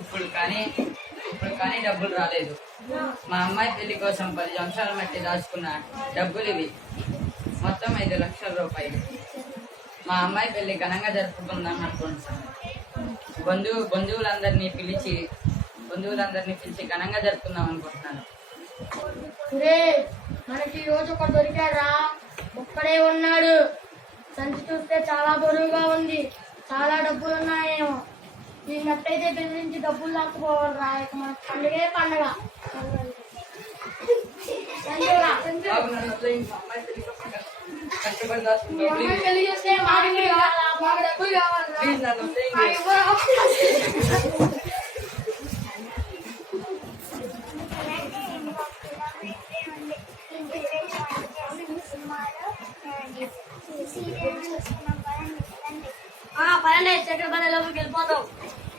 ఇప్పుడు కానీ డబ్బులు రాలేదు. మా అమ్మాయి పెళ్లి కోసం 10 సంవత్సరాల మట్టి దాచుకున్న డబ్బులు ఇవి. మొత్తం 5 లక్షల రూపాయలు. మా అమ్మాయి పెళ్లి ఘనంగా జరుపుకుందాం అనుకుంటున్నాం. బంధువులందరినీ పిలిచి ఘనంగా జరుపుకుందాం అనుకుంటున్నాను. మనకి ఈ రోజు ఒక దొరికారా, ఒక్కడే ఉన్నాడు. సంచి చూస్తే చాలా బరువుగా ఉంది, చాలా డబ్బులు ఉన్నాయేమో. దీన్నట్టయితే బెదిరించి డబ్బులు లాక్కుపోవాలి రా. ఇక మన పండుగే పండగ. పెళ్లి చేస్తే మాకు డబ్బులు కావాలి. చక్కెర పల్లెలోకి వెళ్ళిపోతాం.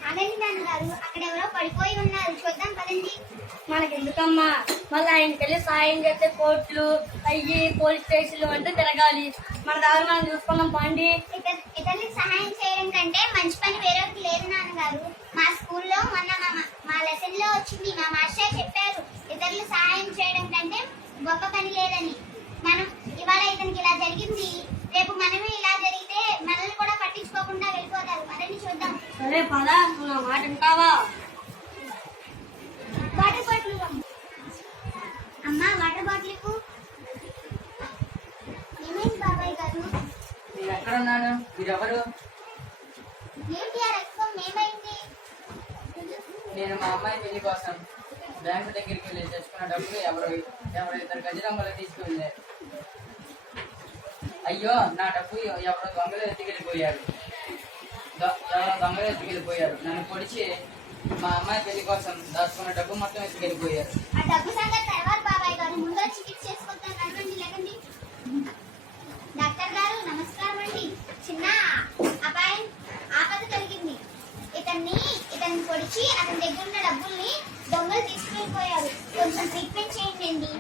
అదండి నాన్నగారు, అక్కడ ఎవరో పడిపోయి ఉన్నారు, చూద్దాం పదండి. మనకెందుకమ్మా, మళ్ళీ ఆయనకి వెళ్ళి సాయం చేస్తే కోర్టులు అయ్యి పోలీస్ స్టేషన్లు అంటే తిరగాలి. మన దారి మనం చూసుకున్నాం పండి. ఇతరులకు సహాయం చేయడం కంటే మంచి పని వేరొకటి లేదు నాన్నగారు. మా స్కూల్లో మొన్న మా లెసన్ లో వచ్చింది. మా మాస్టర్ చెప్పారు, ఇతరులు సహాయం చేయడం కంటే గొప్ప పని లేదని. మనం ఇవాళ ఇతనికి ఇలా జరిగింది, రేపు మనమే ఇలా జరిగితే మనల్ని కూడా పట్టించుకోకుండా వెళ్ళిపోతారు. పదండి చూద్దాం. సరే పదా, నా మాట వింటావా? వాటర్ బాటిల్ అమ్మా, వాటర్ బాటిల్ ఏమైంది బాబాయ్ గారు? నేను ఎక్కడున్నాను? మీరెవరు? ఏంటి ఆ రక్తం ఏమైంది? నేను మా అమ్మాయి పెళ్లి కోసం బ్యాంకు దగ్గరికి వెళ్ళి తెచ్చుకున్న డబ్బులు ఎవరో 2 గజదొంగలు తీసుకువెళ్ళారు. అయ్యో, నా డబ్బు ఎవరో దొంగలు ఎత్తుకెళ్ళిపోయారు. నన్ను పొడిచి మా అమ్మాయి పెళ్లి కోసం దాచుకున్న డబ్బు మొత్తం ఎత్తుకెళ్ళిపోయారు. ఆ డబ్బు సంగతి తర్వాత బాబాయ్ గారు, ముందు చికిత్స చేసుకుంటాను. నడవండి, లేకండి. డాక్టర్ గారు నమస్కారం అండి. చిన్న ఆపద కలిగింది. ఇతన్ని పొడిచి అతని దగ్గర ఉన్న డబ్బుల్ని దొంగలు తీసుకెళ్ళిపోయారు. కొంచెం ట్రీట్మెంట్ చేయండి.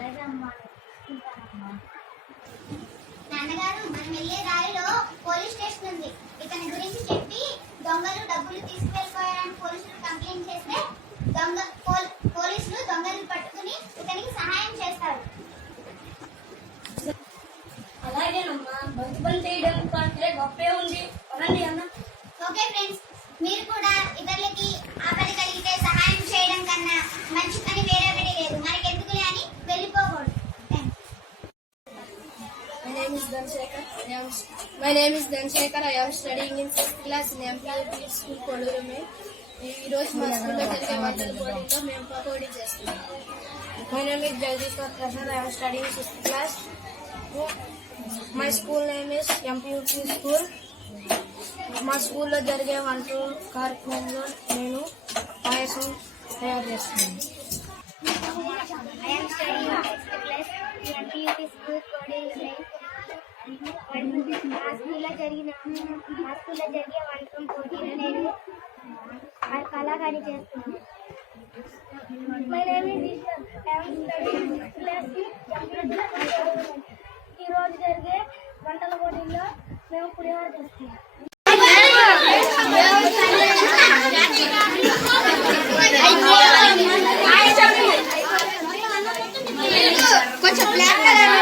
నాన్నగారు, మనం వెళ్ళే దారిలో పోలీస్ స్టేషన్ ఉంది. ఇతని గురించి చెప్పి దొంగలు డబ్బులు తీసుకువెళ్ళిపోయారని పోలీసులు కంప్లైంట్ చేస్తే పోలీసులు దొంగలు పట్టుకుని ఇతనికి సహాయం చేస్తారు. అలాగేనమ్మా, మంచి పని చేయడం కంటే గొప్పే ఉంది. రండి అన్న. ఓకే ఫ్రెండ్స్, మీరు కూడా ఇతరులకి ఆపద కలిగితే సహాయం చేయడం కన్నా మంచి పని వేరొకటి లేదు. మనకెందుకులే అని వెళ్ళిపోకూడదు. My name is Dhanshekar. I am studying in 6th class in MPLP School, Kodurame. ఈ రోజు మా స్కూల్లో జరిగే వంటల పోటీలో మేము పకోడీ చేస్తున్నాం. My name is Jagdishwar Prasad. I am studying 6th class. My school name is MPUP School. మా స్కూల్లో జరిగే వంటల కార్యక్రమంలో నేను పాయసం తయారు చేస్తున్నాను. I am studying in 6th class in MPUP School, Kodurame. మా స్కూల్లో జరిగే వంటకం పోటీలో నేను కళాకారి చేస్తున్నాను. My name is Isha. I am studying 6th class in MPUP. ఈ రోజు జరిగే వంటల పోటీల్లో మేము పులిహోర చేస్తున్నాం. కొంచెం black colour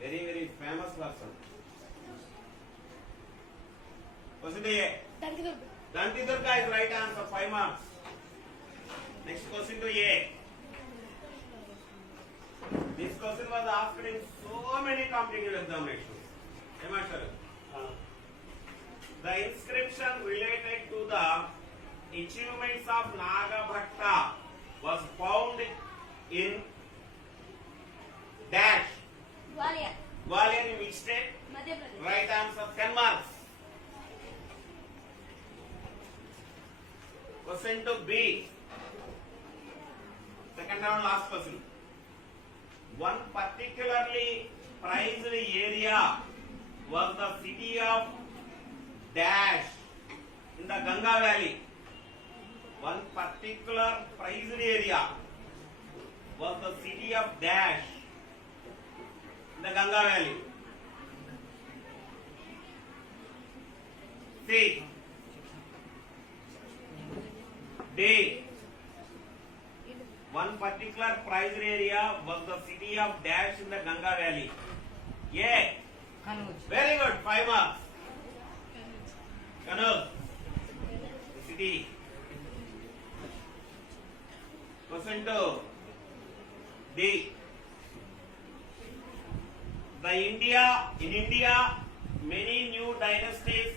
Very famous person. Question to A. Danti Durga is right answer, 5 marks. Next question to A. This question was asked in so many competitive examinations. The inscription related to the achievements of Nagabhatta was found in dash. Gwalior in which state? Right answer, 10 marks. Question to B. Second round, last question. One particularly prized area was the city of dash in the Ganga Valley. One particular prized area was the city of dash in the Ganga Valley. C. D. One particular prized area was the city of dash in the Ganga Valley. A. Kanuj. Very good, 5 marks. Kanuj. City. Question 2. D. In India, many new dynasties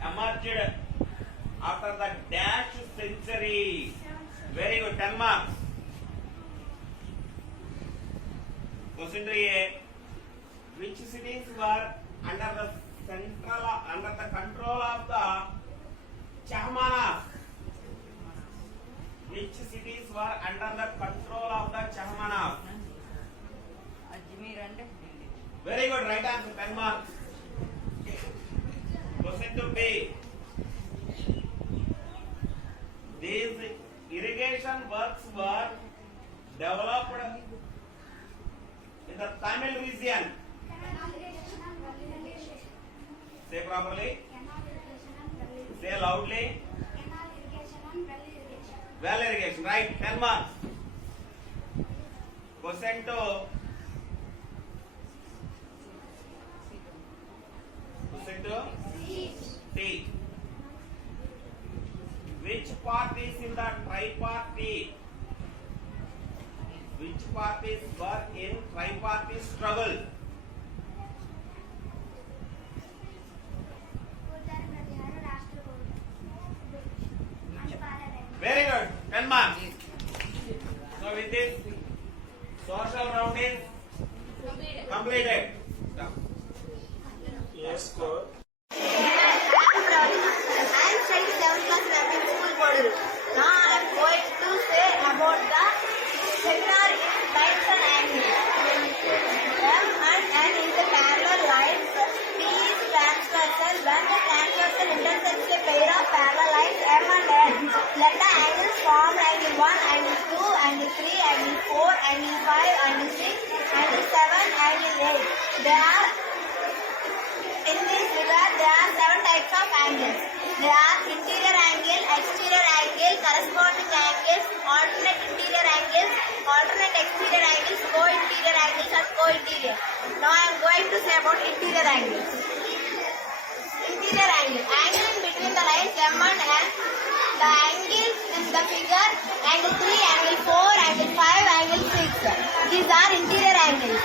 emerged after the dash century. Very good, 10 marks. Question 3A. Which cities were under the control of the Chahmanas? Which cities were under the control of the Chahmanas? Ajmer and Delhi. Very good, right answer, 10 marks. Question to B. These irrigation works were developed in the Tamil region. Say properly. Say loudly. Well irrigation, right? 10 marks. Question 2. Question 2. C. Which parties in the tripartite? Which parties were in tripartite struggle? Very good, 10 marks. So with this, social round is completed. Yes, score. I am studying 7th class Ramping School, Koduru. Now I am going to say about the seminar lines and angles. M and N is the parallel lines. P is transversal. When the transversal intersects a pair of parallel lines M and N, let the angles form angle 1, angle 2, angle 3, angle 4, angle 5, angle 6, angle 7, angle 8. They are in this figure, there are 7 types of angles. They are interior angle, exterior angle, corresponding angles, alternate interior angles, alternate exterior angles, co-interior angles and co-interior. Now I am going to say about interior angles. Interior angle. Angle in between the lines M and N. The angles in the figure, angle 3, angle 4, angle 5, angle 6. These are interior angles.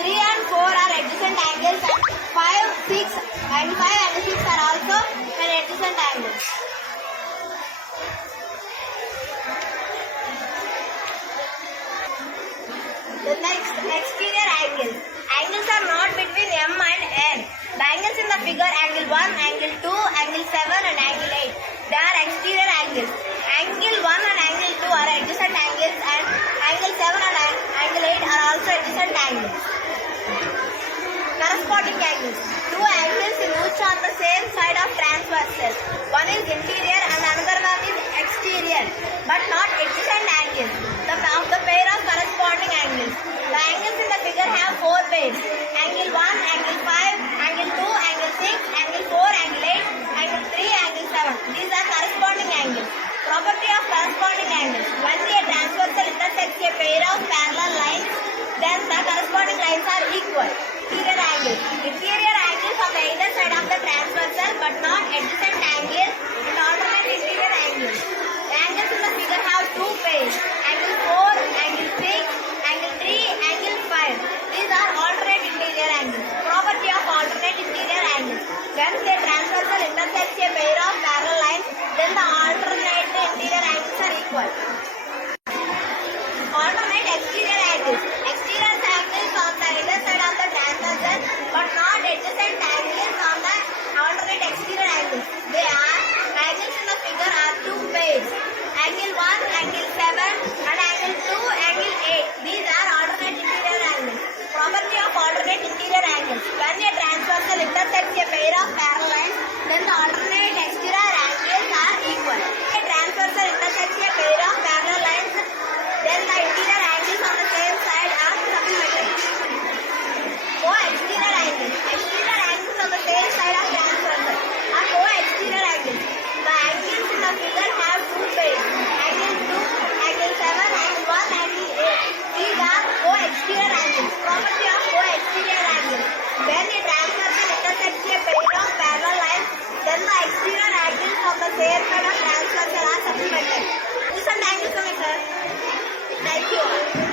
3 and 4 are adjacent angles and 5, 6 and 5 and 6 are also an adjacent angles. The next, exterior angles. Angles are not between M and N. The angles in the figure, angle 1, angle 2, angle 7 and angle 8. They are exterior angles. Angle 1 and angle 2 are adjacent angles and angle 7 and angle 8 are also adjacent angles. Corresponding angles. Two angles in which on the same side of transversal. One is interior and another one is exterior, but not adjacent angles. The pair of corresponding angles. The angles in the figure have 4 pairs. Angle 1, angle 5, angle 2, angle 6, angle 4, angle 8, angle 3, angle 7. These are corresponding angles. Property of corresponding angles. When a transversal intersects a pair of parallel lines, then the corresponding lines are equal. Once a transversal intersects a pair of parallel lines, then the alternate interior angles are equal. Alternate exterior angles. Exterior angles on the either side of the transversal, but not adjacent angles on the alternate exterior angles. They are angles in the figure are two pairs. Angle 1, angle 7, and angle 2, angle 8. These are alternate interior angles. Property of alternate interior angles. When a transversal intersects a pair of parallel lines, then the alternate exterior angles are equal. A transversal intersects a pair of parallel lines, then the interior angles on the same side are supplementary. Co-exterior angles. Exterior angles on the same side of transversal are co-exterior angles. The angles in the figure have two pairs. Angle 2, angle 7, angle 1, angle 8. These are co-exterior angles. Property of co-exterior angles. When a transversal intersects a pair of parallel lines, then the exterior angles on the same side of transversal are supplementary. This one angles, sir. Thank you.